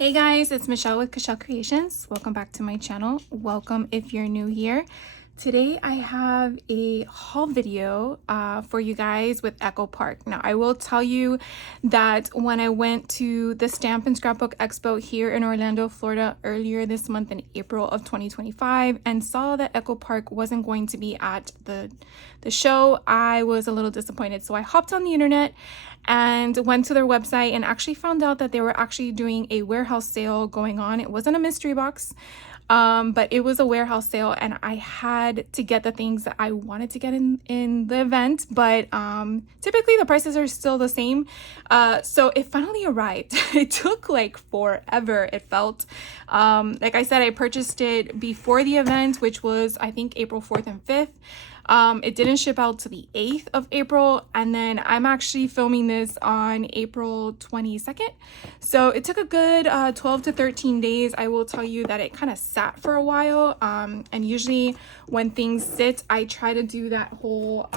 Hey guys, it's Michelle with Kashelle Creations. Welcome back to my channel. Welcome if you're new here. Today I have a haul video for you guys with Echo Park. Now I will tell you that when I went to the Stamp and Scrapbook Expo here in Orlando, Florida earlier this month in April of 2025 and saw that Echo Park wasn't going to be at the show, I was a little disappointed. So I hopped on the internet and went to their website and actually found out that they were actually doing a warehouse sale going on. It wasn't a mystery box. But it was a warehouse sale and I had to get the things that I wanted to get in the event, but typically the prices are still the same. So it finally arrived. It took like forever, it felt. Like I said, I purchased it before the event, which was I think April 4th and 5th. It didn't ship out to the 8th of April, and then I'm actually filming this on April 22nd. So it took a good 12 to 13 days. I will tell you that it kind of sat for a while. And usually when things sit, I try to do that whole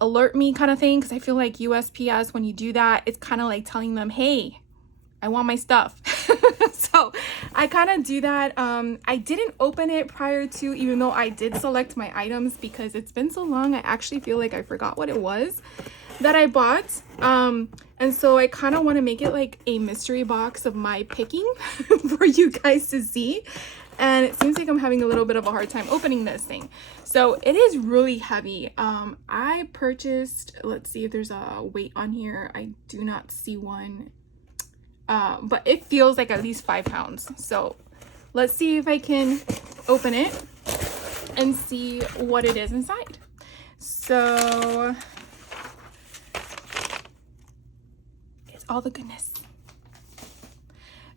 alert me kind of thing, because I feel like USPS, when you do that, it's kind of like telling them, hey, I want my stuff. So I kind of do that. I didn't open it prior to, even though I did select my items, because it's been so long. I actually feel like I forgot what it was that I bought. And so I kind of want to make it like a mystery box of my picking for you guys to see. And it seems like I'm having a little bit of a hard time opening this thing. So it is really heavy. I purchased, let's see if there's a weight on here. I do not see one. But it feels like at least 5 pounds. So let's see if I can open it and see what it is inside. So it's all the goodness.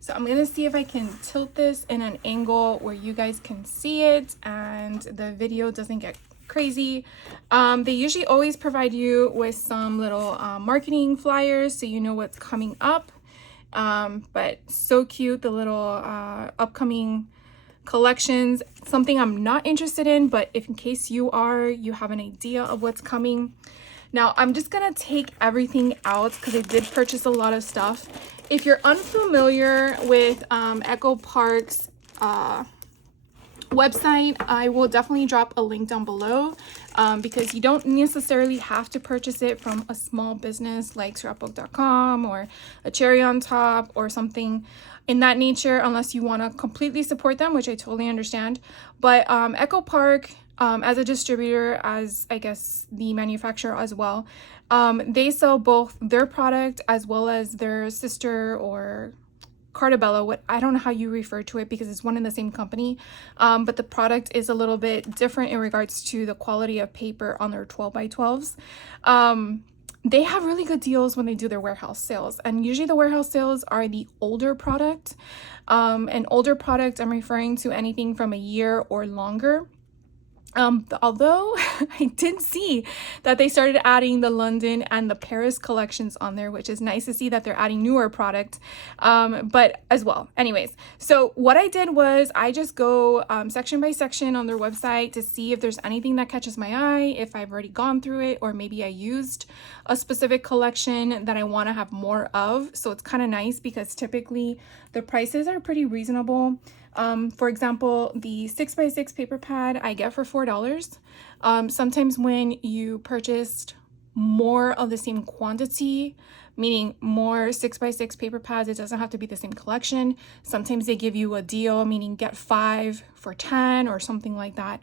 So I'm gonna see if I can tilt this in an angle where you guys can see it and the video doesn't get crazy. They usually always provide you with some little marketing flyers so you know what's coming up. But so cute, the little upcoming collections. Something I'm not interested in, but if in case you are, you have an idea of what's coming. Now I'm just gonna take everything out because I did purchase a lot of stuff. If you're unfamiliar with Echo Park's website, I will definitely drop a link down below, because you don't necessarily have to purchase it from a small business like scrapbook.com or a cherry on top or something in that nature, unless you want to completely support them, which I totally understand. But Echo Park, as a distributor, as I guess the manufacturer as well, they sell both their product as well as their sister or Cartabello, what I don't know how you refer to it because it's one and the same company, but the product is a little bit different in regards to the quality of paper on their 12x12s. They have really good deals when they do their warehouse sales, and usually the warehouse sales are the older product. An older product, I'm referring to anything from a year or longer. Although I did see that they started adding the London and the Paris collections on there, which is nice to see that they're adding newer product, but as well. Anyways, so what I did was I just go section by section on their website to see if there's anything that catches my eye, if I've already gone through it, or maybe I used a specific collection that I want to have more of. So it's kind of nice because typically the prices are pretty reasonable. For example, the 6x6 paper pad I get for $4. Sometimes when you purchased more of the same quantity, meaning more 6x6 paper pads, it doesn't have to be the same collection. Sometimes they give you a deal, meaning get 5 for 10 or something like that.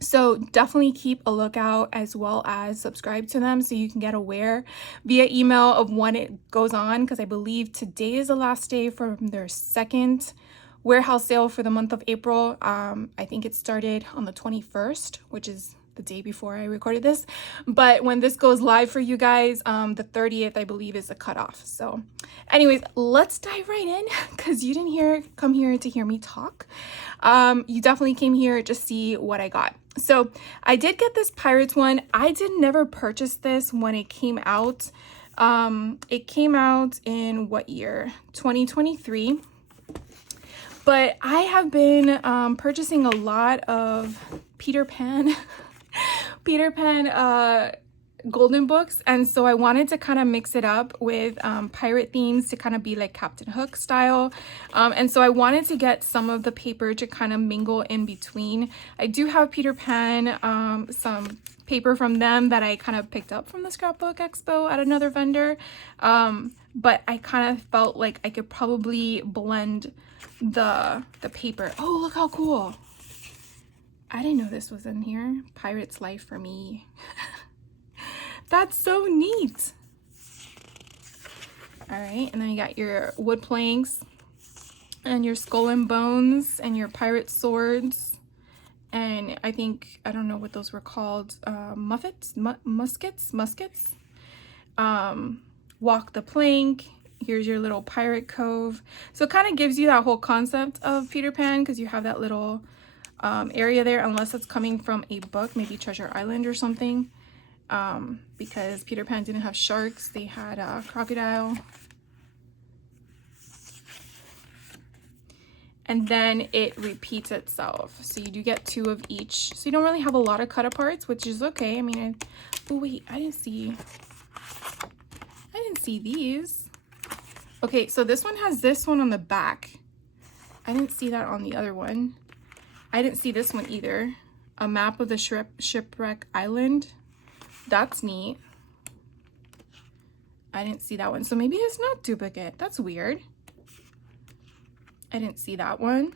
So definitely keep a lookout as well as subscribe to them so you can get aware via email of when it goes on, because I believe today is the last day for their second warehouse sale for the month of April. I think it started on the 21st, which is the day before I recorded this, but when this goes live for you guys, the 30th I believe is the cutoff. So anyways, let's dive right in, because you didn't come here to hear me talk. You definitely came here to see what I got. So I did get this Pirates one. I did never purchase this when it came out. It came out in what year? 2023. But I have been purchasing a lot of Peter Pan golden books, and so I wanted to kind of mix it up with pirate themes to kind of be like Captain Hook style, and so I wanted to get some of the paper to kind of mingle in between. I do have Peter Pan, some paper from them that I kind of picked up from the Scrapbook Expo at another vendor, but I kind of felt like I could probably blend the paper. Oh, look how cool. I didn't know this was in here. Pirate's Life for Me. That's so neat. All right, and then you got your wood planks and your skull and bones and your pirate swords. And I don't know what those were called. Muskets. Walk the plank. Here's your little pirate cove. So it kind of gives you that whole concept of Peter Pan because you have that little area there, unless it's coming from a book, maybe Treasure Island or something. Because Peter Pan didn't have sharks, they had a crocodile. And then it repeats itself. So you do get 2 of each. So you don't really have a lot of cut aparts, which is okay. I mean, oh wait, I didn't see these. Okay, so this one has this one on the back. I didn't see that on the other one. I didn't see this one either. A map of the shipwreck island. That's neat. I didn't see that one. So maybe it's not duplicate. That's weird. I didn't see that one.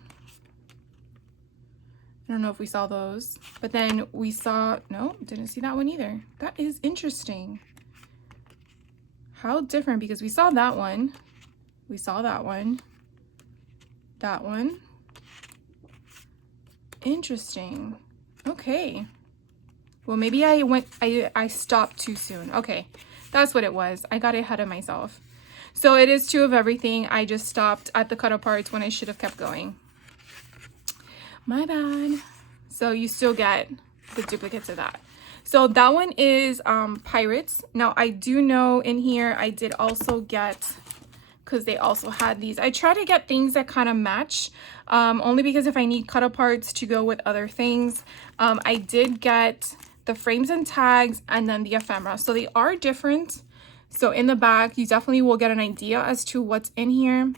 I don't know if we saw those. But then we saw, no, didn't see that one either. That is interesting. How different, because we saw that one. We saw that one. That one. Interesting. Okay. Well, maybe I stopped too soon. Okay, that's what it was. I got ahead of myself. So it is 2 of everything. I just stopped at the cut aparts when I should have kept going. My bad. So you still get the duplicates of that. So that one is pirates. Now I do know in here I did also get, because they also had these. I try to get things that kind of match, only because if I need cut aparts to go with other things. I did get the frames and tags and then the ephemera. So they are different. So in the back, you definitely will get an idea as to what's in here.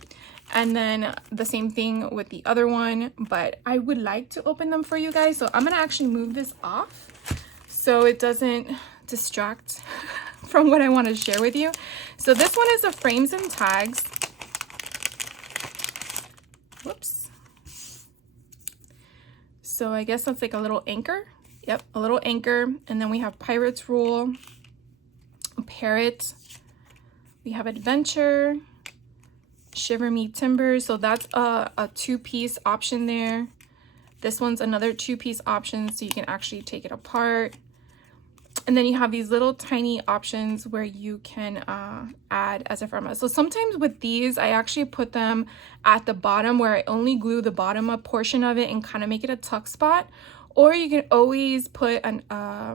And then the same thing with the other one, but I would like to open them for you guys. So I'm gonna actually move this off so it doesn't distract from what I want to share with you. So this one is the frames and tags. Whoops. So I guess that's like a little anchor. Yep, a little anchor. And then we have Pirate's Rule, Parrot. We have Adventure, Shiver Me Timbers. So that's a 2-piece option there. This one's another 2-piece option, so you can actually take it apart. And then you have these little tiny options where you can add as ephemera. So sometimes with these, I actually put them at the bottom where I only glue the bottom up portion of it and kind of make it a tuck spot. Or you can always put an, I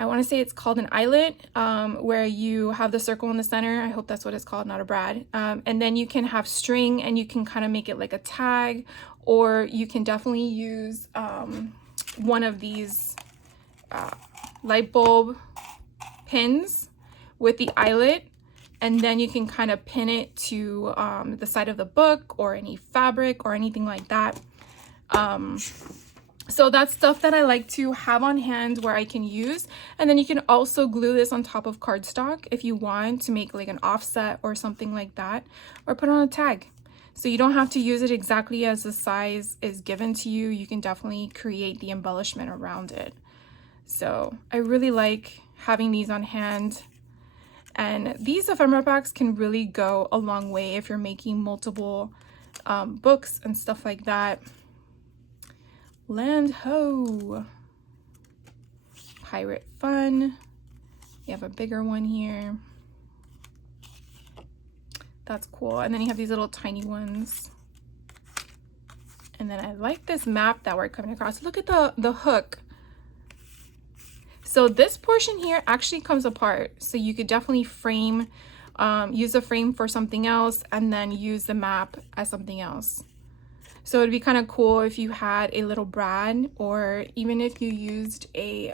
want to say it's called an eyelet, where you have the circle in the center. I hope that's what it's called, not a brad. And then you can have string and you can kind of make it like a tag, or you can definitely use one of these light bulb pins with the eyelet, and then you can kind of pin it to the side of the book or any fabric or anything like that. So that's stuff that I like to have on hand where I can use. And then you can also glue this on top of cardstock if you want to make like an offset or something like that, or put on a tag. So you don't have to use it exactly as the size is given to you. You can definitely create the embellishment around it. So I really like having these on hand. And these ephemera packs can really go a long way if you're making multiple books and stuff like that. Land Ho, Pirate Fun. You have a bigger one here. That's cool. And then you have these little tiny ones. And then I like this map that we're coming across. Look at the hook. So this portion here actually comes apart. So you could definitely frame, use the frame for something else, and then use the map as something else. So it'd be kind of cool if you had a little brad, or even if you used a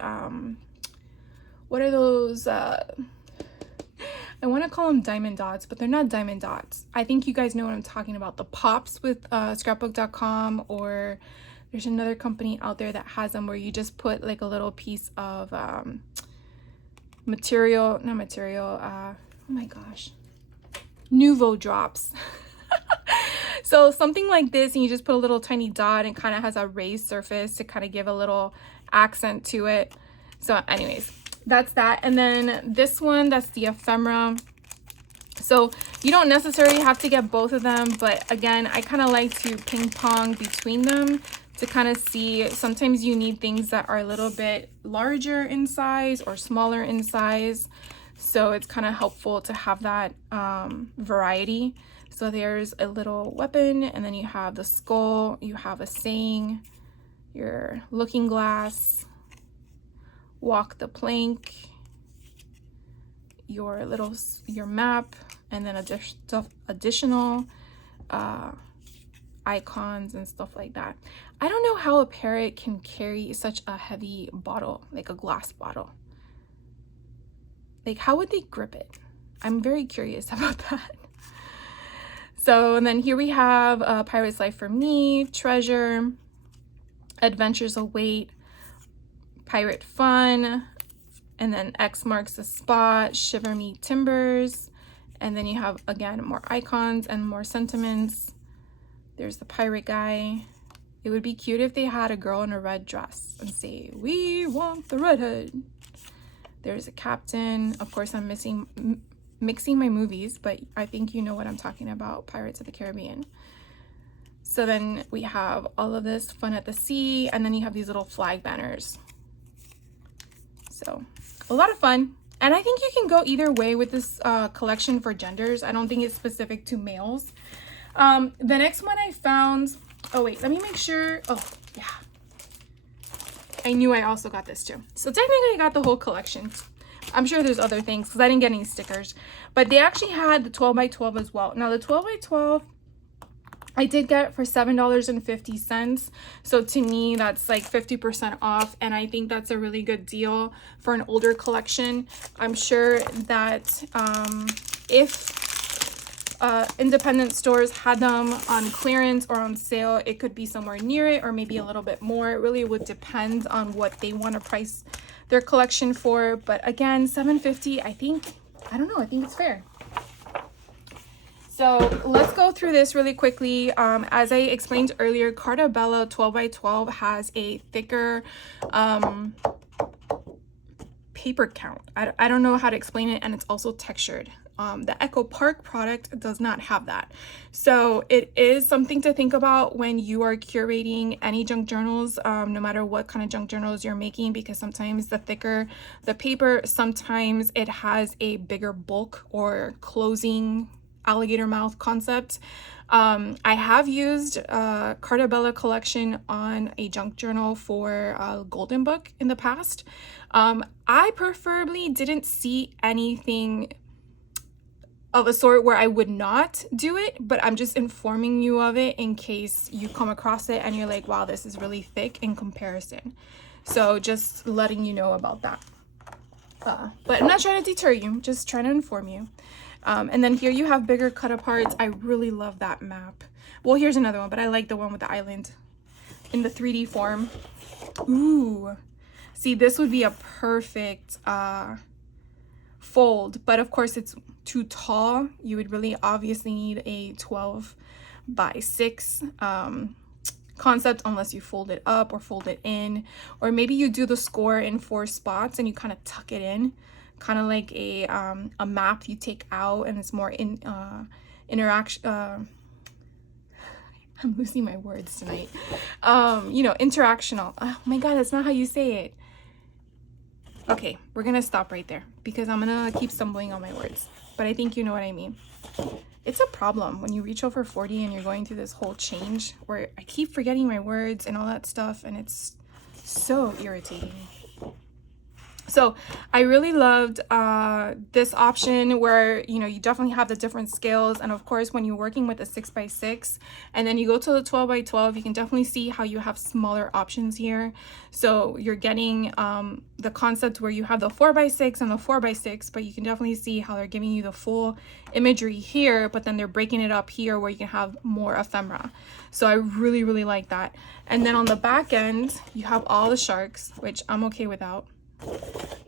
what are those, I want to call them diamond dots, but they're not diamond dots. I think you guys know what I'm talking about. The pops with scrapbook.com, or there's another company out there that has them where you just put like a little piece of material, not material, oh my gosh, Nuvo drops. So something like this, and you just put a little tiny dot and kind of has a raised surface to kind of give a little accent to it. So anyways, that's that. And then this one, that's the ephemera. So you don't necessarily have to get both of them, but again, I kind of like to ping pong between them to kind of see. Sometimes you need things that are a little bit larger in size or smaller in size, so it's kind of helpful to have that variety. So there's a little weapon, and then you have the skull, you have a saying, your looking glass, walk the plank, your map, and then additional icons and stuff like that. I don't know how a parrot can carry such a heavy bottle, like a glass bottle. Like, how would they grip it? I'm very curious about that. So, and then here we have Pirate's Life for Me, Treasure, Adventures Await, Pirate Fun, and then X Marks the Spot, Shiver Me Timbers, and then you have, again, more icons and more sentiments. There's the pirate guy. It would be cute if they had a girl in a red dress and say, "We want the redhead." There's a captain. Of course, I'm mixing my movies, but I think you know what I'm talking about, Pirates of the Caribbean. So then we have all of this fun at the sea, and then you have these little flag banners. So a lot of fun. And I think you can go either way with this collection for genders. I don't think it's specific to males. The next one I found, oh wait, let me make sure. Oh yeah, I knew I also got this too. So technically I got the whole collection. I'm sure there's other things because I didn't get any stickers, but they actually had the 12 by 12 as well. Now the 12 by 12 I did get for $7.50. So to me, that's like 50% off. And I think that's a really good deal for an older collection. I'm sure that if independent stores had them on clearance or on sale, it could be somewhere near it or maybe a little bit more. It really would depend on what they want to price their collection for. But again, $7.50, I think it's fair. So let's go through this really quickly. As I explained earlier, Carta Bella 12 by 12 has a thicker paper count. I don't know how to explain it, and it's also textured. The Echo Park product does not have that. So it is something to think about when you are curating any junk journals, no matter what kind of junk journals you're making, because sometimes the thicker the paper, sometimes it has a bigger bulk or closing alligator mouth concept. I have used Carta Bella collection on a junk journal for a Golden Book in the past. I preferably didn't see anything of a sort where I would not do it, but I'm just informing you of it in case you come across it and you're like, wow, this is really thick in comparison. So just letting you know about that. But I'm not trying to deter you, just trying to inform you. And then here you have bigger cut aparts. I really love that map. Well, here's another one, but I like the one with the island in the 3D form. Ooh, see, this would be a perfect fold, but of course it's too tall. You would really obviously need a 12 by 6 concept, unless you fold it up or fold it in, or maybe you do the score in 4 spots and you kind of tuck it in, kind of like a map you take out, and it's more in interaction. I'm losing my words tonight. You know, interactional. Oh my god, that's not how you say it. Okay, we're gonna stop right there because I'm gonna keep stumbling on my words, but I think you know what I mean. It's a problem when you reach over 40 and you're going through this whole change where I keep forgetting my words and all that stuff, and it's so irritating. So I really loved this option where, you know, you definitely have the different scales. And of course, when you're working with a 6x6 and then you go to the 12x12, you can definitely see how you have smaller options here. So you're getting the concept where you have the 4x6 and the 4x6, but you can definitely see how they're giving you the full imagery here, but then they're breaking it up here where you can have more ephemera. So I really, really like that. And then on the back end, you have all the sharks, which I'm okay without.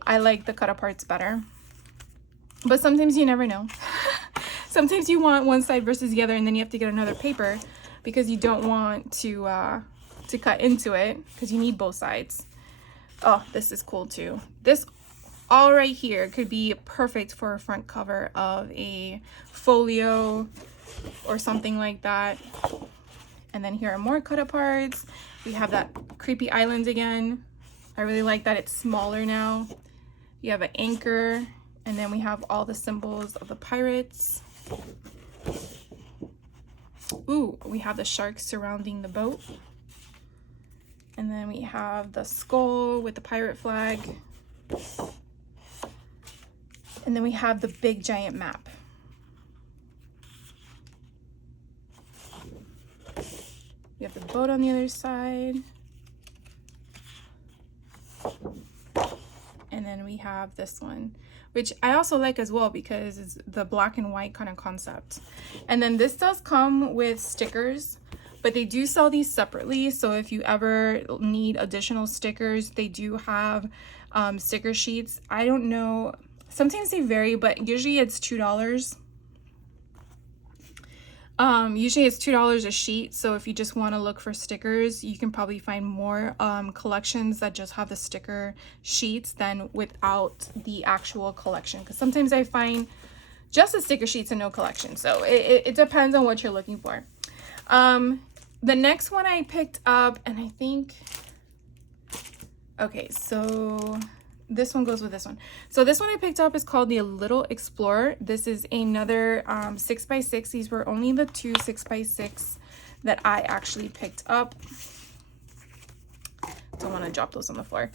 I like the cut aparts better, but sometimes you never know. Sometimes you want one side versus the other, and then you have to get another paper because you don't want to cut into it because you need both sides. Oh, this is cool too. This all right here could be perfect for a front cover of a folio or something like that. And then here are more cut aparts. We have that creepy island again. I really like that it's smaller now. You have an anchor, and then we have all the symbols of the pirates. Ooh, we have the sharks surrounding the boat. And then we have the skull with the pirate flag. And then we have the big giant map. We have the boat on the other side. And then we have this one, which I also like as well because it's the black and white kind of concept. And then this does come with stickers, but they do sell these separately. So if you ever need additional stickers, they do have sticker sheets. I don't know, sometimes they vary, but usually it's $2. Usually it's $2 a sheet. So if you just want to look for stickers, you can probably find more collections that just have the sticker sheets than without the actual collection. Because sometimes I find just the sticker sheets and no collection. So it depends on what you're looking for. The next one I picked up, and I think, okay, so this one goes with this one. So this one I picked up is called the Little Explorer. This is another 6x6. These were only the two 6x6 that I actually picked up. Don't want to drop those on the floor.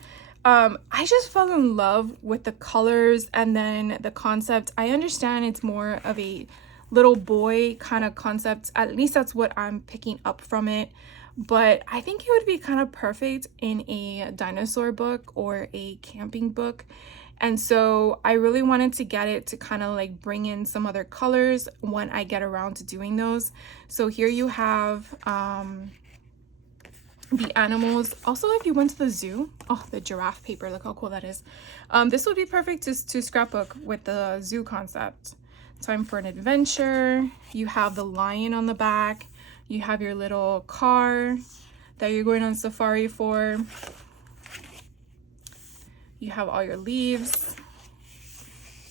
I just fell in love with the colors and then the concept. I understand it's more of a little boy kind of concept. At least that's what I'm picking up from it. But I think it would be kind of perfect in a dinosaur book or a camping book. And so I really wanted to get it to kind of like bring in some other colors when I get around to doing those. So here you have the animals. Also, if you went to the zoo, oh, the giraffe paper, look how cool that is. This would be perfect to scrapbook with the zoo concept. Time for an adventure. You have the lion on the back. You have your little car that you're going on safari for. You have all your leaves.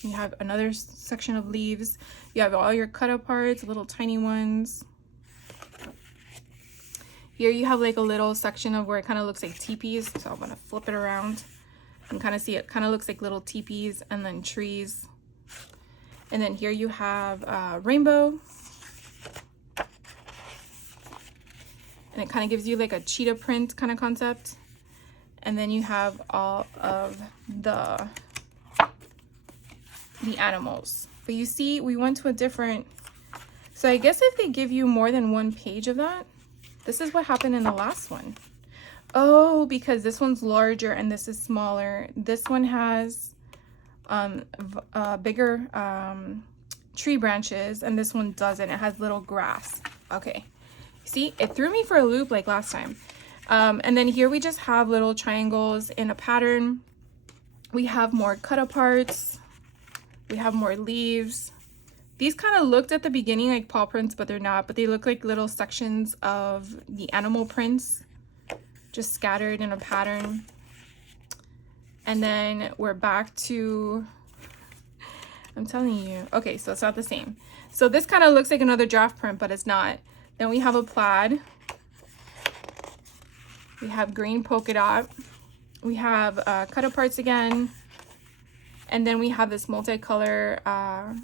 You have another section of leaves. You have all your cut aparts, little tiny ones. Here you have like a little section of where it kind of looks like teepees. So I'm gonna flip it around and kind of see it kind of looks like little teepees and then trees. And then here you have rainbow. And it kind of gives you like a cheetah print kind of concept. And then you have all of the animals. But you see, we went to a different, so I guess if they give you more than one page of that, this is what happened in the last one. Oh, because this one's larger and this is smaller. This one has bigger tree branches and this one doesn't. It has little grass. Okay. See, it threw me for a loop like last time. And then here we just have little triangles in a pattern. We have more cut aparts. We have more leaves. These kind of looked at the beginning like paw prints, but they're not. But they look like little sections of the animal prints, just scattered in a pattern. And then we're back to, I'm telling you. Okay, so it's not the same. So this kind of looks like another draft print, but it's not. Then we have a plaid. We have green polka dot. We have cut aparts again. And then we have this multicolor, I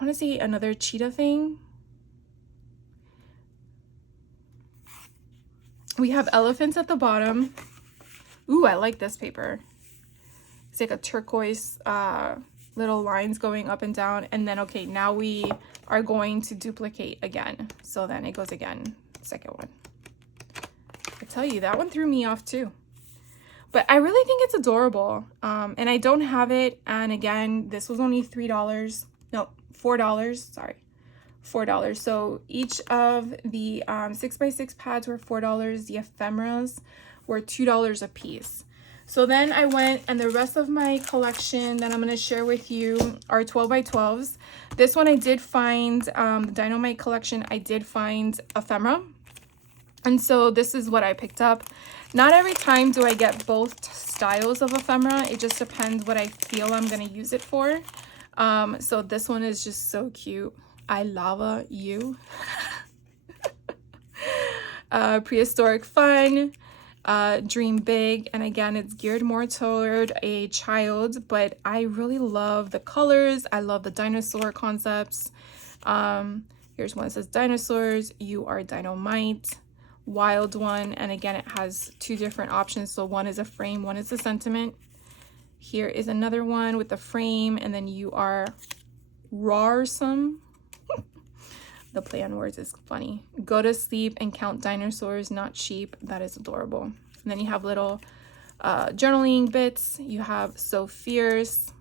want to say another cheetah thing. We have elephants at the bottom. Ooh, I like this paper. It's like a turquoise little lines going up and down. And then, okay, now we are going to duplicate again. So then it goes again, second one. I tell you, that one threw me off too. But I really think it's adorable. And I don't have it. And again, this was only $3. No, $4, sorry. $4. So each of the 6x6 pads were $4. The ephemeras were $2 a piece. So then I went, and the rest of my collection that I'm going to share with you are 12x12s. This one I did find, the Dynamite collection, I did find ephemera. And so this is what I picked up. Not every time do I get both styles of ephemera. It just depends what I feel I'm going to use it for. So this one is just so cute. I lava you. Prehistoric fun. Dream big, and again, it's geared more toward a child, but I really love the colors. I love the dinosaur concepts. Here's one that says dinosaurs, you are dynamite, wild one, and again, it has two different options. So one is a frame, one is a sentiment. Here is another one with the frame, and then you are roarsome. The play on words is funny. Go to sleep and count dinosaurs, not sheep. That is adorable. And then you have little journaling bits. You have so fierce.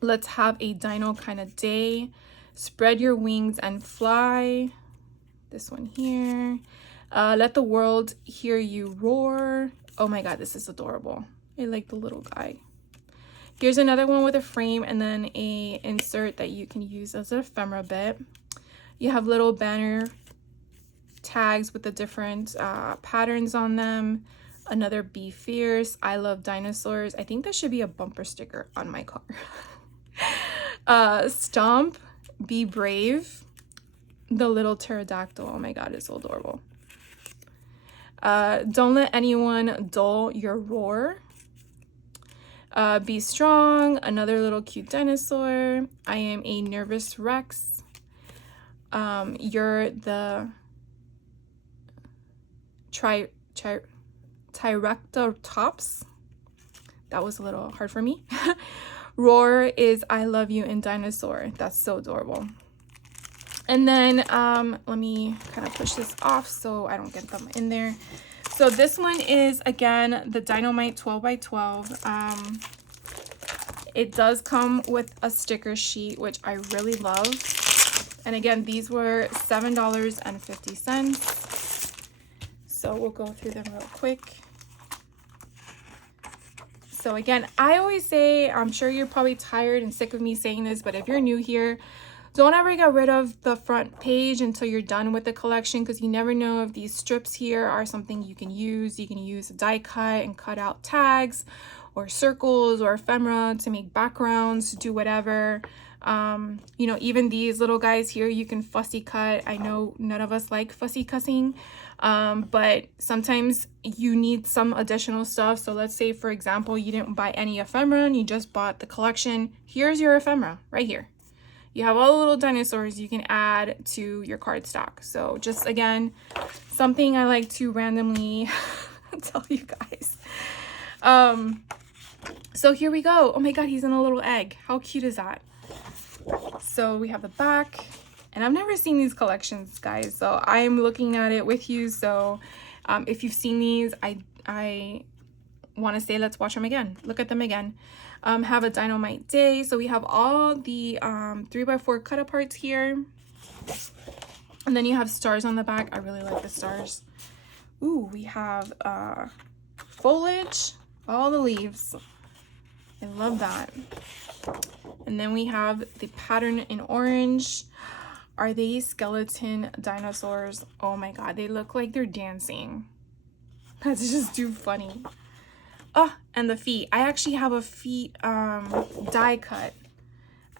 Let's have a dino kind of day. Spread your wings and fly. This one here. Let the world hear you roar. Oh my God, this is adorable. I like the little guy. Here's another one with a frame and then a insert that you can use as an ephemera bit. You have little banner tags with the different patterns on them. Another Be Fierce. I love dinosaurs. I think that should be a bumper sticker on my car. Stomp. Be brave. The little pterodactyl. Oh my God, it's so adorable. Don't let anyone dull your roar. Be strong. Another little cute dinosaur. I am a nervous Rex. You're the Triceratops. That was a little hard for me. Roar is I love you in dinosaur. That's so adorable. And then let me kind of push this off so I don't get them in there. So this one is, again, the Dynamite 12x12. It does come with a sticker sheet, which I really love. And again, these were $7.50. So we'll go through them real quick. So again, I always say, I'm sure you're probably tired and sick of me saying this, but if you're new here, don't ever get rid of the front page until you're done with the collection, because you never know if these strips here are something you can use. You can use a die cut and cut out tags or circles or ephemera to make backgrounds, to do whatever. You know, even these little guys here, you can fussy cut. I know none of us like fussy cutting, but sometimes you need some additional stuff. So let's say, for example, you didn't buy any ephemera and you just bought the collection. Here's your ephemera right here. You have all the little dinosaurs you can add to your cardstock. So just, again, something I like to randomly tell you guys. So here we go. Oh my God, he's in a little egg. How cute is that? So we have the back, and I've never seen these collections, guys, so I'm looking at it with you. So if you've seen these, I want to say let's watch them again, look at them again. Have a Dynamite day. So we have all the 3x4 cut aparts here, and then you have stars on the back. I really like the stars. Ooh, we have foliage, all the leaves. I love that. And then we have the pattern in orange. Are they skeleton dinosaurs? Oh my God, they look like they're dancing. That's just too funny. Oh, and the feet. I actually have a feet die cut.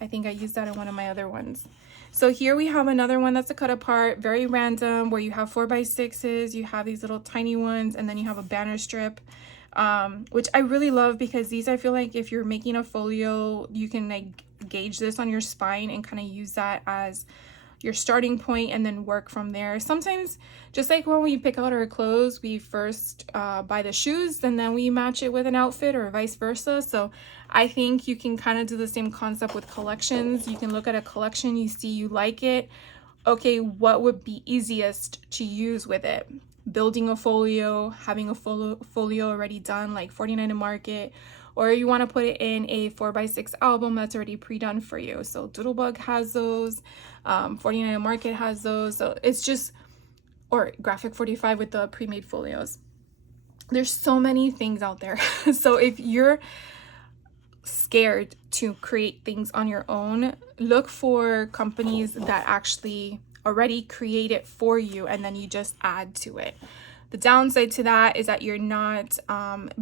I think I used that in one of my other ones. So here we have another one that's a cut apart, very random, where you have 4x6s, you have these little tiny ones, and then you have a banner strip. Which I really love, because these, I feel like if you're making a folio, you can like gauge this on your spine and kind of use that as your starting point and then work from there. Sometimes, just like when we pick out our clothes, we first buy the shoes and then we match it with an outfit, or vice versa. So I think you can kind of do the same concept with collections. You can look at a collection, you see you like it. Okay, what would be easiest to use with it? Building a folio, having a folio already done, like 49 to Market, or you want to put it in a 4x6 album that's already pre-done for you. So Doodlebug has those, 49 to Market has those. So it's just, or Graphic 45 with the pre-made folios. There's so many things out there. So if you're scared to create things on your own, look for companies that actually already create it for you and then you just add to it. The downside to that is that you're not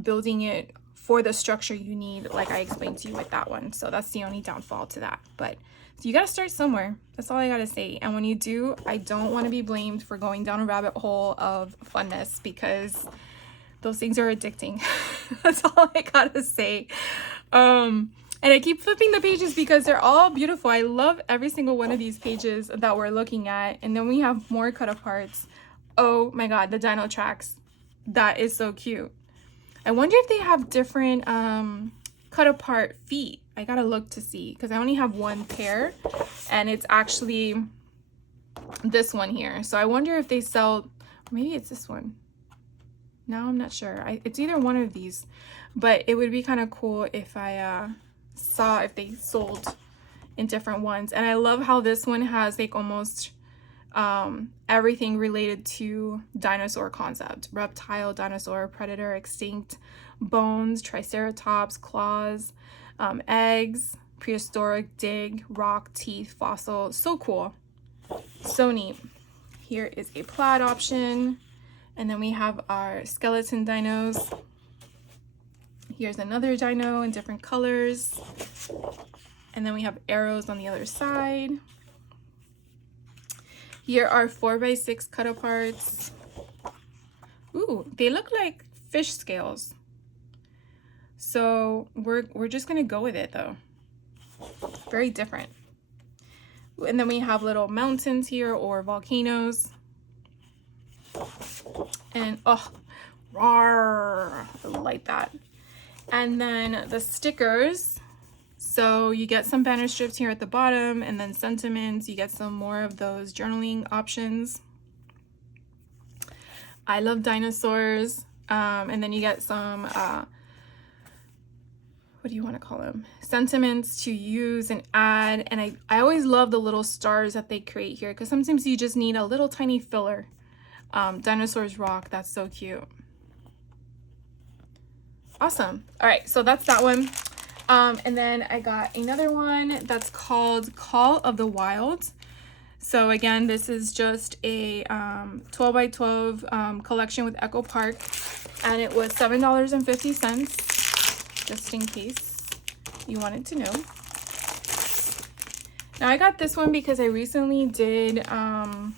building it for the structure you need, like I explained to you with that one. So that's the only downfall to that. But so you got to start somewhere. That's all I got to say. And when you do, I don't want to be blamed for going down a rabbit hole of funness, because those things are addicting. That's all I got to say. And I keep flipping the pages because they're all beautiful. I love every single one of these pages that we're looking at. And then we have more cut aparts. Oh my God, the dino tracks. That is so cute. I wonder if they have different cut apart feet. I gotta look to see, because I only have one pair and it's actually this one here. So I wonder if they sell, maybe it's this one. No, I'm not sure. It's either one of these, but it would be kind of cool if I saw if they sold in different ones. And I love how this one has like almost everything related to dinosaur concept: reptile, dinosaur, predator, extinct, bones, triceratops, claws, eggs, prehistoric, dig, rock, teeth, fossil. So cool, so neat. Here is a plaid option, and then we have our skeleton dinos. Here's another dino in different colors, and then we have arrows on the other side. Here are 4x6 cut aparts. Ooh, they look like fish scales. So we're just gonna go with it though. Very different. And then we have little mountains here, or volcanoes. And oh, rawr, I like that. And then the stickers. So you get some banner strips here at the bottom, and then sentiments. You get some more of those journaling options. I love dinosaurs. And then you get some, what do you want to call them? Sentiments to use and add. And I always love the little stars that they create here, because sometimes you just need a little tiny filler. Dinosaurs rock. That's so cute. Awesome. All right, so that's that one. And then I got another one that's called Call of the Wild. So again, this is just a 12 by 12 collection with Echo Park, and it was $7.50, just in case you wanted to know. Now I got this one because I recently did a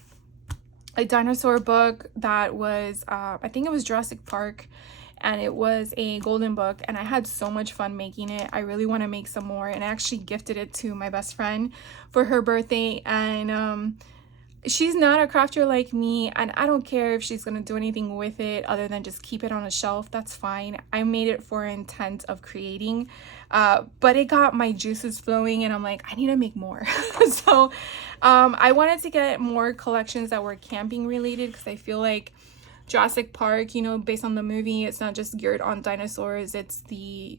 dinosaur book that was, I think it was Jurassic Park, and it was a golden book, and I had so much fun making it. I really want to make some more, and I actually gifted it to my best friend for her birthday. And she's not a crafter like me, and I don't care if she's gonna do anything with it other than just keep it on a shelf. That's fine. I made it for intent of creating, but it got my juices flowing, and I'm like, I need to make more. So I wanted to get more collections that were camping related, because I feel like Jurassic Park, you know, based on the movie, it's not just geared on dinosaurs, it's the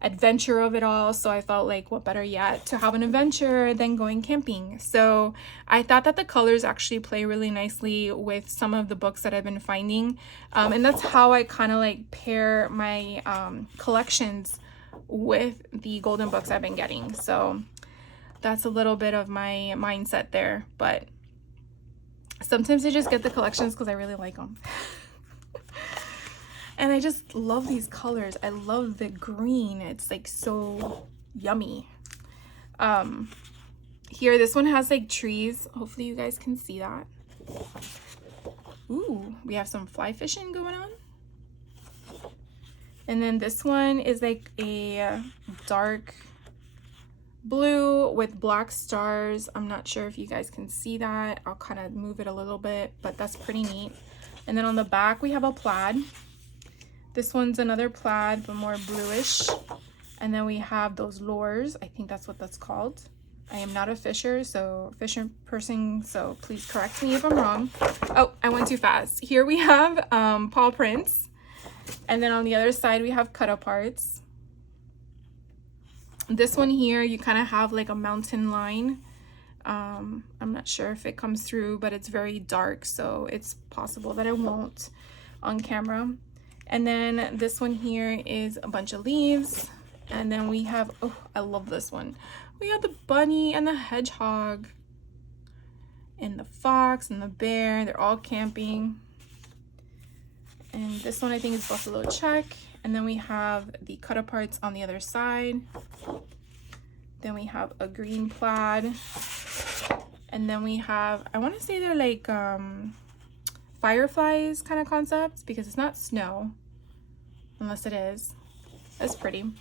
adventure of it all. So I felt like, what better yet to have an adventure than going camping. So I thought that the colors actually play really nicely with some of the books that I've been finding, and that's how I kind of like pair my collections with the golden books I've been getting. So that's a little bit of my mindset there, but sometimes I just get the collections because I really like them. And I just love these colors. I love the green. It's like so yummy. Here, this one has like trees. Hopefully you guys can see that. Ooh, we have some fly fishing going on. And then this one is like a dark blue with black stars. I'm not sure if you guys can see that. I'll kind of move it a little bit, but that's pretty neat. And then on the back we have a plaid. This one's another plaid, but more bluish. And then we have those lures. I think that's what that's called. I am not a fisher person, so please correct me if I'm wrong. Oh, I went too fast. Here we have paw prints. And then on the other side, we have cut-aparts. This one here, you kind of have like a mountain line. I'm not sure if it comes through, but it's very dark, so it's possible that it won't on camera. And then this one here is a bunch of leaves. And then we have, oh, I love this one. We have the bunny and the hedgehog and the fox and the bear. They're all camping. And this one I think is buffalo check. And then we have the cut-aparts on the other side. Then we have a green plaid. And then we have, I want to say they're like fireflies kind of concepts, because it's not snow, unless it is. That's pretty. And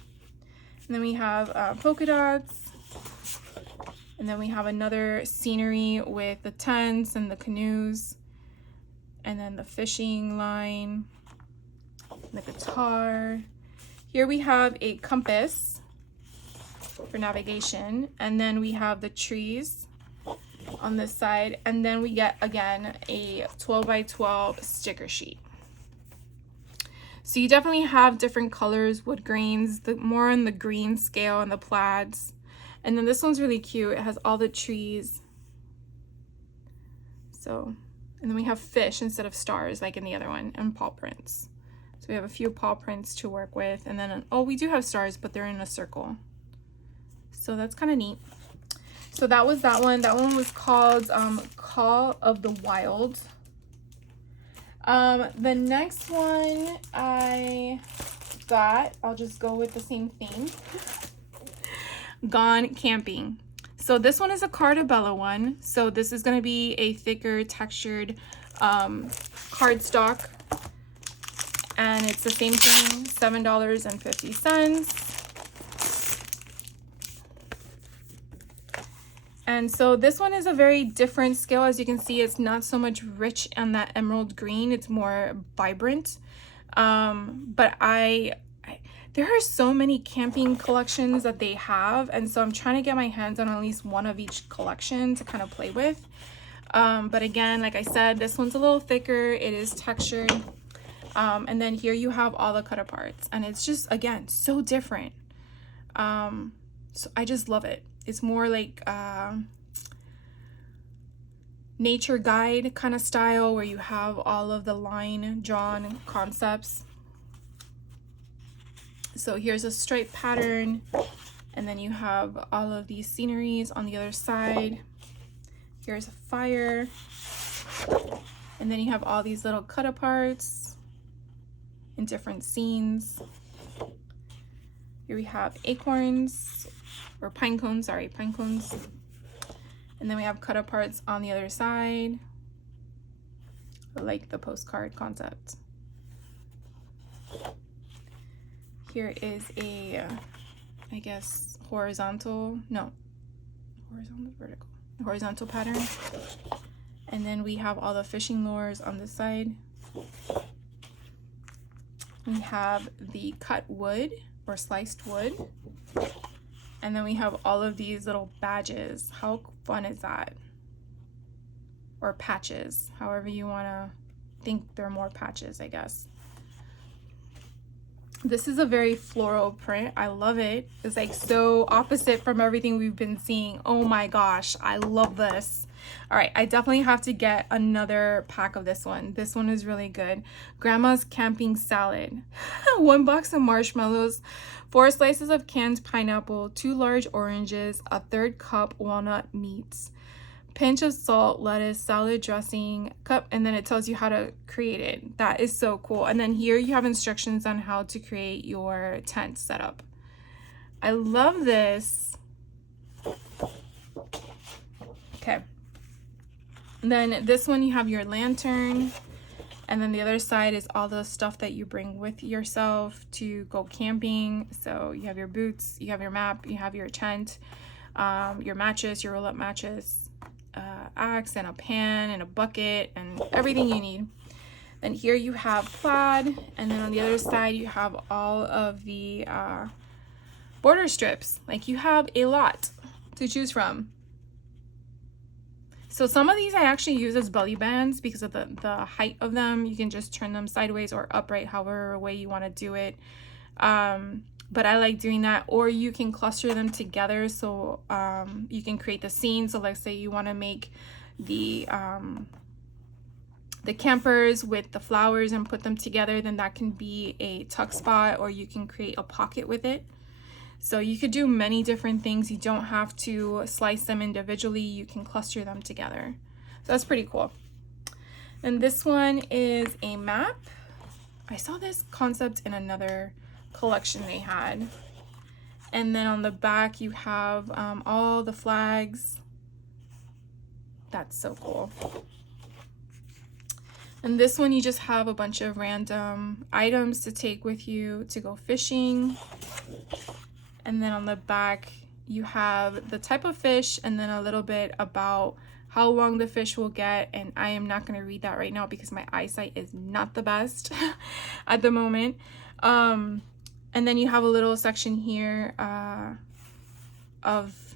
then we have polka dots. And then we have another scenery with the tents and the canoes. And then the fishing line, the guitar. Here we have a compass for navigation. And then we have the trees on this side. And then we get, again, a 12 by 12 sticker sheet. So you definitely have different colors, wood grains, more on the green scale and the plaids. And then this one's really cute. It has all the trees. So, and then we have fish instead of stars like in the other one, and paw prints. So we have a few paw prints to work with. And then, oh, we do have stars, but they're in a circle. So that's kind of neat. So that was that one. That one was called Call of the Wild. The next one I got, I'll just go with the same thing. Gone Camping. So this one is a Cardabella one. So this is going to be a thicker textured cardstock. And it's the same thing, $7.50. And so this one is a very different scale. As you can see, it's not so much rich on that emerald green. It's more vibrant. But there are so many camping collections that they have. And so I'm trying to get my hands on at least one of each collection to kind of play with. But again, like I said, this one's a little thicker. It is textured. And then here you have all the cut-aparts. And it's just, again, so different. So I just love it. It's more like nature guide kind of style, where you have all of the line drawn concepts. So here's a stripe pattern, and then you have all of these sceneries on the other side. Here's a fire, and then you have all these little cut-aparts in different scenes. Here we have acorns, or pine cones, sorry, pine cones. And then we have cut-aparts on the other side, like the postcard concept. Here is a, I guess, horizontal pattern. And then we have all the fishing lures on this side. We have the cut wood or sliced wood. And then we have all of these little badges. How fun is that? Or patches, however you want to think. They're more patches, I guess. This is a very floral print. I love it. It's like so opposite from everything we've been seeing. Oh my gosh, I love this. All right, I definitely have to get another pack of this one. This one is really good. Grandma's Camping Salad. 1 box of marshmallows, 4 slices of canned pineapple, 2 large oranges, a 1/3 cup walnut meats, pinch of salt, lettuce, salad dressing, cup, and then it tells you how to create it. That is so cool. And then here you have instructions on how to create your tent setup. I love this. Okay. And then this one, you have your lantern, and then the other side is all the stuff that you bring with yourself to go camping. So you have your boots, you have your map, you have your tent. your mattress, your roll-up mattress, axe and a pan and a bucket and everything you need. Then here you have plaid, and then on the other side you have all of the border strips. Like, you have a lot to choose from. So some of these I actually use as belly bands because of the height of them. You can just turn them sideways or upright, however way you want to do it. But I like doing that. Or you can cluster them together, so you can create the scene. So let's say you want to make the campers with the flowers and put them together, then that can be a tuck spot, or you can create a pocket with it. So you could do many different things. You don't have to slice them individually. You can cluster them together. So that's pretty cool. And this one is a map. I saw this concept in another collection they had. And then on the back you have all the flags. That's so cool. And this one you just have a bunch of random items to take with you to go fishing. And then on the back you have the type of fish and then a little bit about how long the fish will get. And I am not going to read that right now because my eyesight is not the best at the moment. And then you have a little section here of,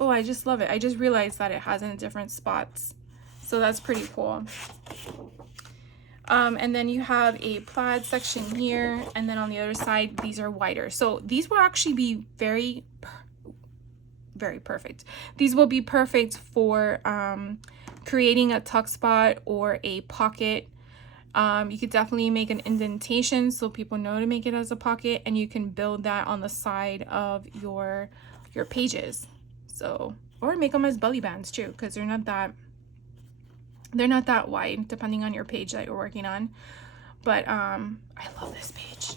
oh, I just love it. I just realized that it has it in different spots. So that's pretty cool. And then you have a plaid section here, and then on the other side these are wider. So these will actually be very perfect. These will be perfect for creating a tuck spot or a pocket. You could definitely make an indentation so people know to make it as a pocket, and you can build that on the side of your pages. So, or make them as belly bands too, because they're not that wide depending on your page that you're working on. But I love this page.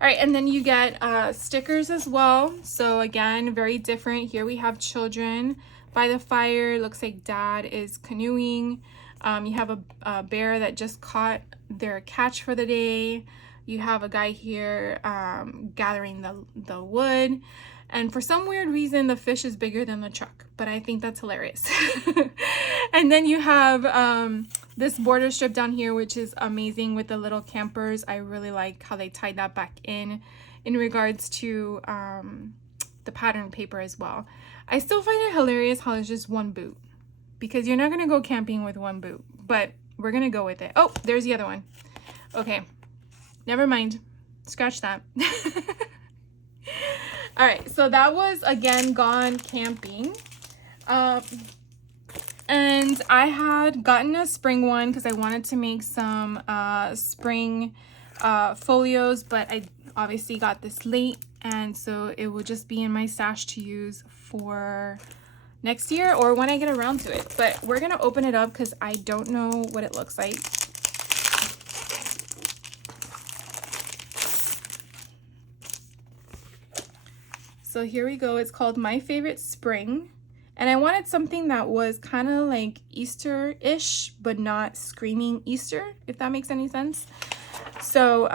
All right, and then you get stickers as well. So again, very different. Here we have children by the fire. Looks like dad is canoeing. You have a bear that just caught their catch for the day. You have a guy here gathering the wood. And for some weird reason, the fish is bigger than the truck, but I think that's hilarious. And then you have this border strip down here, which is amazing with the little campers. I really like how they tied that back in regards to the pattern paper as well. I still find it hilarious how there's just one boot, because you're not gonna go camping with one boot, but we're gonna go with it. Oh, there's the other one. Okay, never mind. Scratch that. All right, so that was, again, Gone Camping. And I had gotten a spring one because I wanted to make some spring folios, but I obviously got this late, and so it will just be in my stash to use for next year or when I get around to it. But we're gonna open it up because I don't know what it looks like. So here we go. It's called My Favorite Spring. And I wanted something that was kind of like Easter-ish, but not screaming Easter, if that makes any sense. So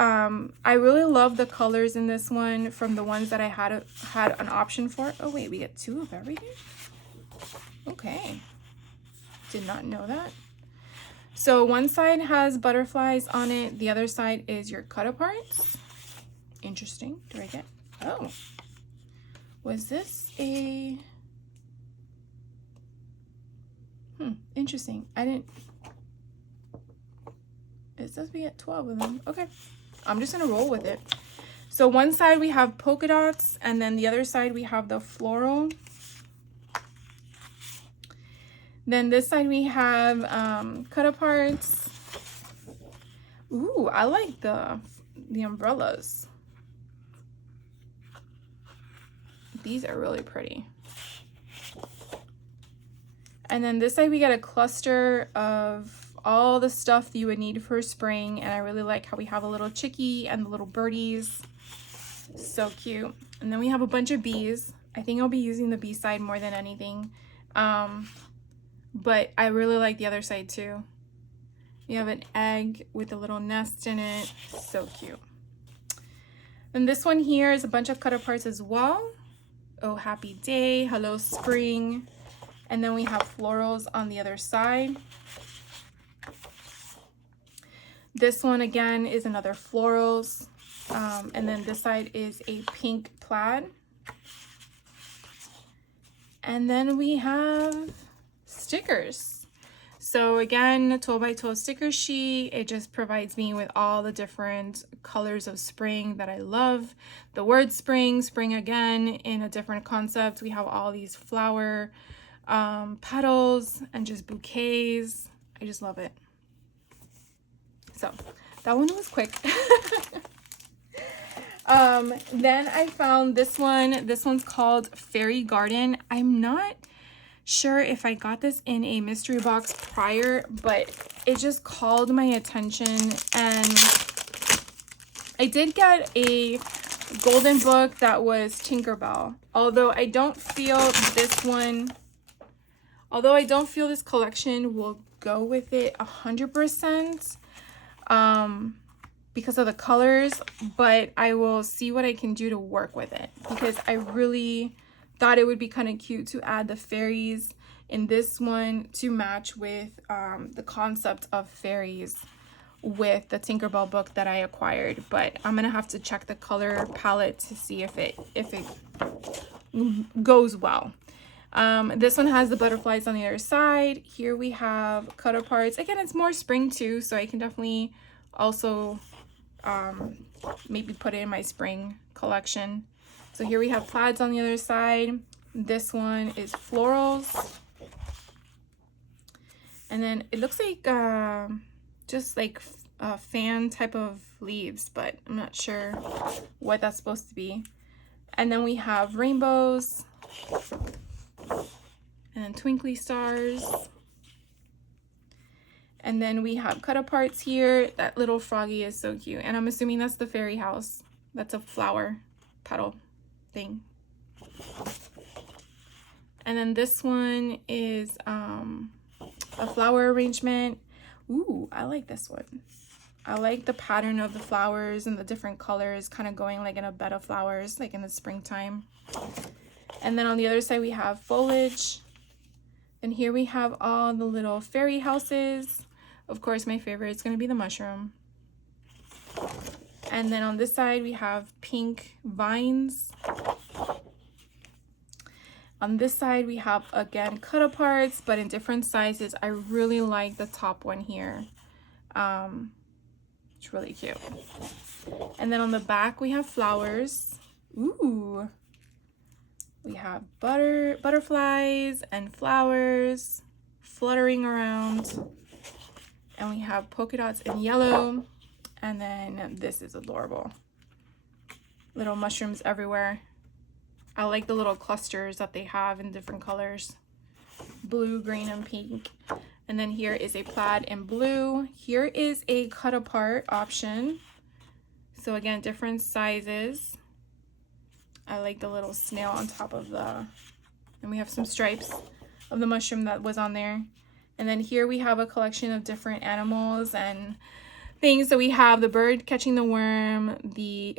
I really love the colors in this one from the ones that I had an option for. Oh wait, we get two of everything? Okay. Did not know that. So one side has butterflies on it. The other side is your cut-aparts. Interesting. Do I get... Oh. Was this a... interesting. I didn't... It says we get 12 of them. Okay. I'm just going to roll with it. So one side we have polka dots, and then the other side we have the floral. Then this side we have cut-aparts. Ooh, I like the umbrellas. These are really pretty. And then this side we get a cluster of all the stuff that you would need for spring, and I really like how we have a little chickie and the little birdies. So cute. And then we have a bunch of bees. I think I'll be using the bee side more than anything. But I really like the other side too. You have an egg with a little nest in it. So cute. And this one here is a bunch of cut-aparts as well. Oh Happy Day, Hello Spring. And then we have florals on the other side. This one again is another florals. And then this side is a pink plaid. And then we have stickers. So again, 12 by 12 sticker sheet. It just provides me with all the different colors of spring that I love. The word spring, spring again in a different concept. We have all these flower petals and just bouquets. I just love it. So that one was quick. Then I found this one. This one's called Fairy Garden. I'm not sure if I got this in a mystery box prior, but it just called my attention, and I did get a golden book that was Tinkerbell. Although I don't feel this collection will go with it 100%. Because of the colors, but I will see what I can do to work with it, because I really thought it would be kind of cute to add the fairies in this one to match with the concept of fairies with the Tinkerbell book that I acquired. But I'm gonna have to check the color palette to see if it goes well. This one has the butterflies on the other side. Here we have cut aparts. Again, it's more spring too, so I can definitely also maybe put it in my spring collection. So here we have plaids on the other side. This one is florals. And then it looks like just like fan type of leaves, but I'm not sure what that's supposed to be. And then we have rainbows. And then twinkly stars. And then we have cut aparts here. That little froggy is so cute. And I'm assuming that's the fairy house. That's a flower petal thing. And then this one is a flower arrangement. Ooh, I like this one. I like the pattern of the flowers and the different colors kind of going like in a bed of flowers, like in the springtime. And then on the other side we have foliage. And here we have all the little fairy houses. Of course, my favorite is going to be the mushroom. And then on this side, we have pink vines. On this side, we have, again, cut aparts, but in different sizes. I really like the top one here. It's really cute. And then on the back, we have flowers. Ooh. We have butterflies and flowers fluttering around. And we have polka dots in yellow. And then this is adorable. Little mushrooms everywhere. I like the little clusters that they have in different colors. Blue, green, and pink. And then here is a plaid in blue. Here is a cut apart option. So again, different sizes. I like the little snail on top of the... And we have some stripes of the mushroom that was on there. And then here we have a collection of different animals and things. So we have the bird catching the worm, the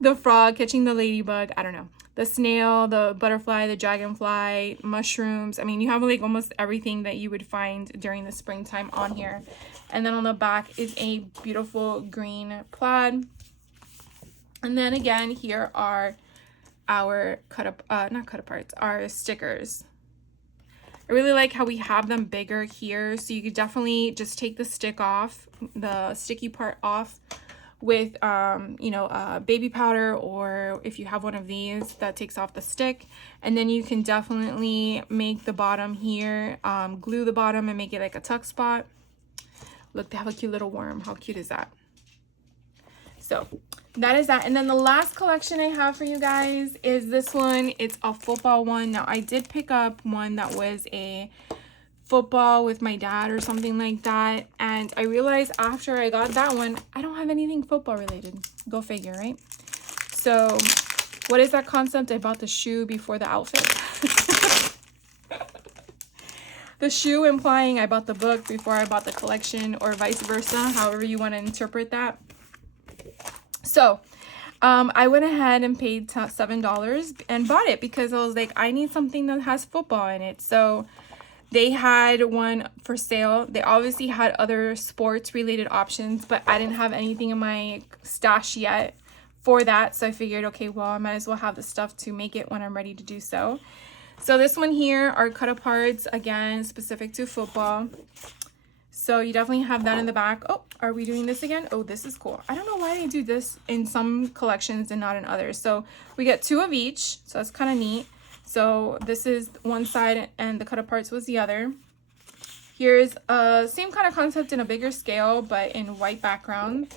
the frog catching the ladybug, I don't know, the snail, the butterfly, the dragonfly, mushrooms. I mean, you have like almost everything that you would find during the springtime on here. And then on the back is a beautiful green plaid. And then again, here are our not cut aparts, our stickers. I really like how we have them bigger here, so you could definitely just take the sticky part off with you know, baby powder, or if you have one of these that takes off the stick. And then you can definitely make the bottom here, glue the bottom and make it like a tuck spot. Look, they have a cute little worm. How cute is that? So that is that. And then the last collection I have for you guys is this one. It's a football one. Now, I did pick up one that was a football with my dad or something like that. And I realized after I got that one, I don't have anything football related. Go figure, right? So what is that concept? I bought the shoe before the outfit. The shoe implying I bought the book before I bought the collection, or vice versa, however you want to interpret that. So I went ahead and paid $7 and bought it because I was like, I need something that has football in it. So they had one for sale. They obviously had other sports related options, but I didn't have anything in my stash yet for that. So I figured, okay, well, I might as well have the stuff to make it when I'm ready to do so. So this one here are cut aparts, again, specific to football. So you definitely have that in the back. Oh, are we doing this again? Oh, this is cool. I don't know why they do this in some collections and not in others. So we get 2 of each. So that's kind of neat. So this is one side and the cut aparts was the other. Here's same kind of concept in a bigger scale, but in white background.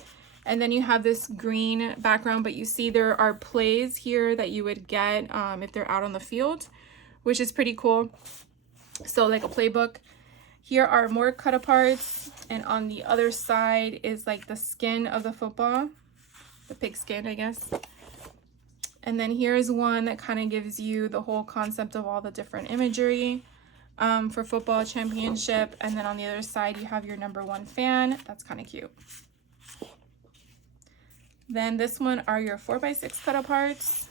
And then you have this green background, but you see there are plays here that you would get if they're out on the field, which is pretty cool. So like a playbook. Here are more cut aparts, and on the other side is like the skin of the football, the pig skin, I guess. And then here's one that kind of gives you the whole concept of all the different imagery for football championship. And then on the other side, you have your #1 fan. That's kind of cute. Then this one are your 4x6 cut aparts.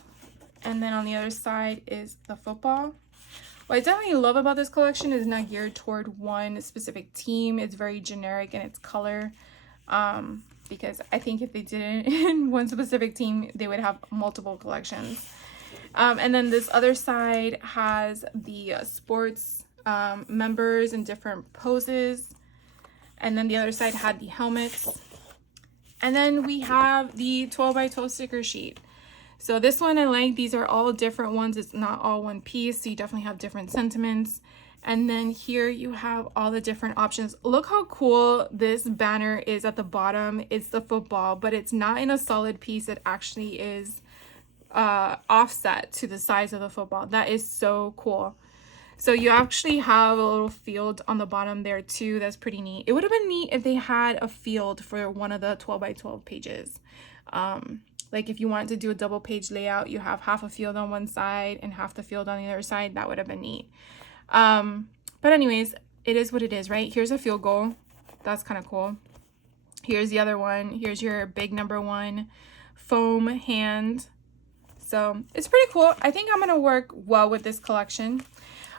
And then on the other side is the football. What I definitely love about this collection is not geared toward one specific team. It's very generic in its color, because I think if they did it in one specific team, they would have multiple collections. And then this other side has the sports members in different poses. And then the other side had the helmets. And then we have the 12x12 sticker sheet. So this one I like. These are all different ones. It's not all one piece, so you definitely have different sentiments. And then here you have all the different options. Look how cool this banner is at the bottom. It's the football, but it's not in a solid piece. It actually is offset to the size of the football. That is so cool. So you actually have a little field on the bottom there too. That's pretty neat. It would have been neat if they had a field for one of the 12x12 pages. Like if you wanted to do a double page layout, you have half a field on one side and half the field on the other side. That would have been neat. But anyways, it is what it is, right? Here's a field goal. That's kind of cool. Here's the other one. Here's your big #1 foam hand. So it's pretty cool. I think I'm going to work well with this collection.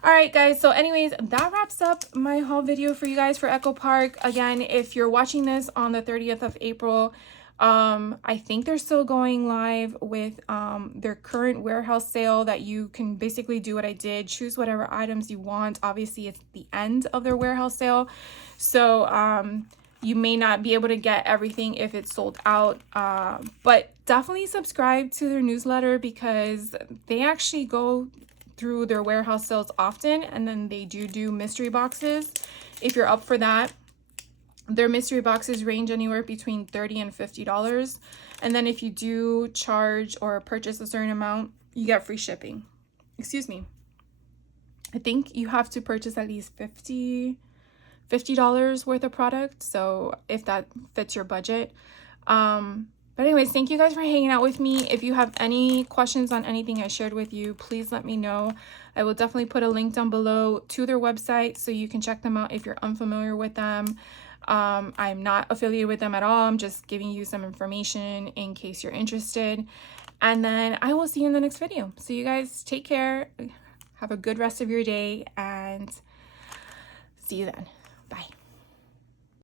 All right, guys. So anyways, that wraps up my haul video for you guys for Echo Park. Again, if you're watching this on the 30th of April, I think they're still going live with their current warehouse sale that you can basically do what I did, choose whatever items you want. Obviously, it's the end of their warehouse sale, so you may not be able to get everything if it's sold out, but definitely subscribe to their newsletter because they actually go through their warehouse sales often, and then they do mystery boxes if you're up for that. Their mystery boxes range anywhere between $30 and $50. And then if you do charge or purchase a certain amount, you get free shipping. Excuse me. I think you have to purchase at least $50 worth of product. So if that fits your budget. But anyways, thank you guys for hanging out with me. If you have any questions on anything I shared with you, please let me know. I will definitely put a link down below to their website so you can check them out if you're unfamiliar with them. I'm not affiliated with them at all. I'm just giving you some information in case you're interested. And then I will see you in the next video. So you guys take care. Have a good rest of your day and see you then. Bye.